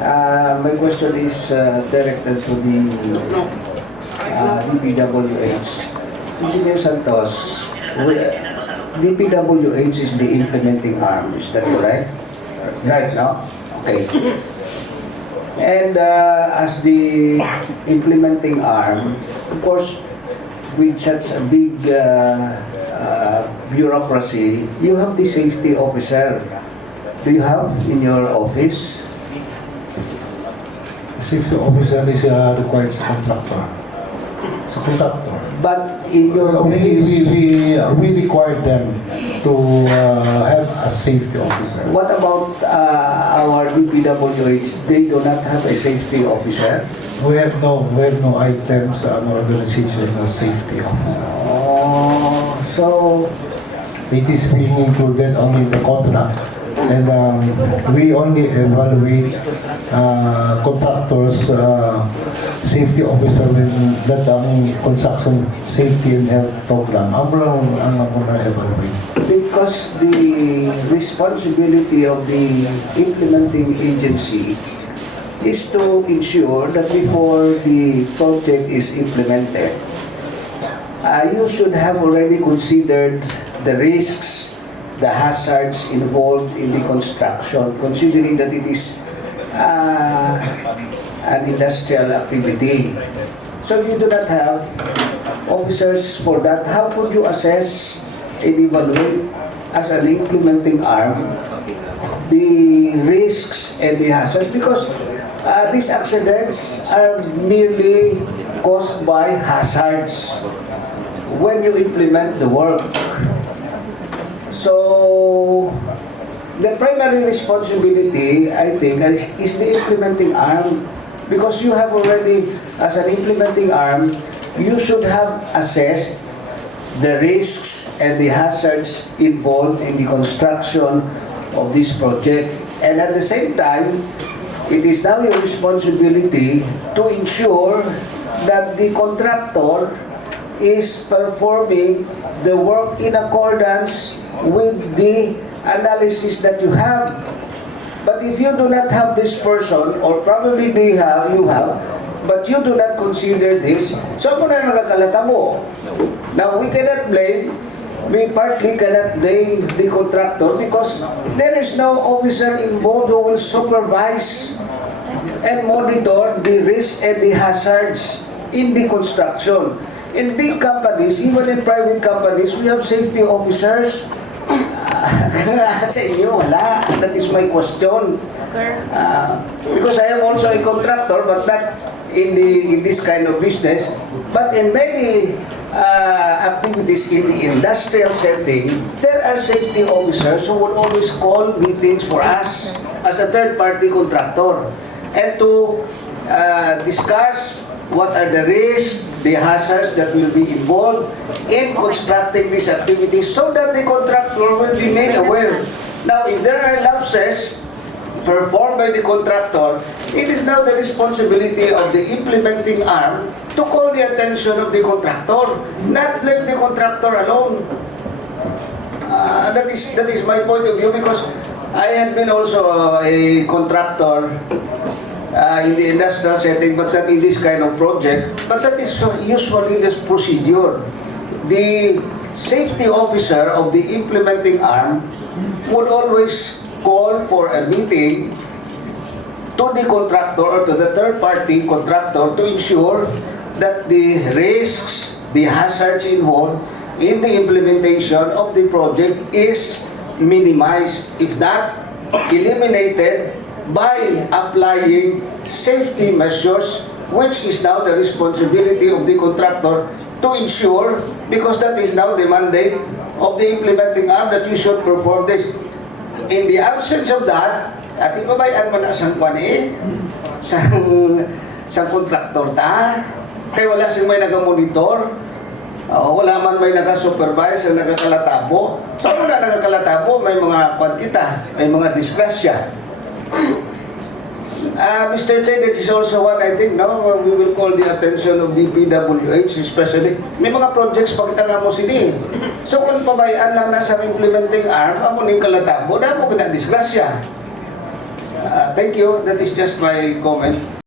My question is directed to the DPWH. Engineer Santos, DPWH is the implementing arm, is that correct? Right now? Okay. And as the implementing arm, of course, with such a big bureaucracy, you have the safety officer. Do you have in your office? Safety officer is required sa contractor. Sa contractor. But in your We office, require them to have a safety officer. what about our DPWH? They do not have a safety officer? We have no items sa organization na safety officer. Oh, so It is being included only in the contract. And we only evaluate contractors' safety officer when that ang construction safety and health program. Ang evaluate. because the responsibility of the implementing agency is to ensure that before the project is implemented, you should have already considered the risks, the hazards involved in the construction, considering that it is an industrial activity. So if you do not have officers for that, how could you assess and evaluate as an implementing arm the risks and the hazards? Because these accidents are merely caused by hazards when you implement the work. So, the primary responsibility, I think, is the implementing arm, because you have already, as an implementing arm, you should have assessed the risks and the hazards involved in the construction of this project. And at the same time, it is now your responsibility to ensure that the contractor is performing the work in accordance with the analysis that you have. But if you do not have this person, or probably you have, but you do not consider this, so ako na nagakalata mo. Now, we partly cannot blame the contractor because there is no officer involved who will supervise and monitor the risks and the hazards in the construction. In big companies, even in private companies, we have safety officers. Sa inyo, wala. That is my question. Because I am also a contractor, but not in this kind of business. But in many activities in the industrial setting, there are safety officers who will always call meetings for us as a third-party contractor and to discuss what are the risks, the hazards that will be involved in constructing these activities so that the contractor will be made aware. Now, if there are lapses performed by the contractor, it is now the responsibility of the implementing arm to call the attention of the contractor, not let the contractor alone. That is my point of view, because I have been also a contractor in the industrial setting, but not in this kind of project. But that is usually the procedure. The safety officer of the implementing arm would always call for a meeting to the contractor or to the third-party contractor to ensure that the risks, the hazards involved in the implementation of the project is minimized, if not eliminated, by applying safety measures, which is now the responsibility of the contractor to ensure, because that is now the mandate of the implementing arm, that you should perform this. In the absence of that, at ibabayan mo na sang kwan sang contractor ta, kay wala sing may nagamonitor, wala man may naga-supervise, ang nagakalatabo. So, kung na nagakalatabo, may mga kwan kita, may mga disgrasya. Mr. Che, this is also one, I think, no, we will call the attention of DPWH, especially. May mga projects pa kita nga mo sini. So, kung pabayaan lang nasa implementing arm, amo ni kalatabo, na mo kita disgrasya. Thank you. That is just my comment.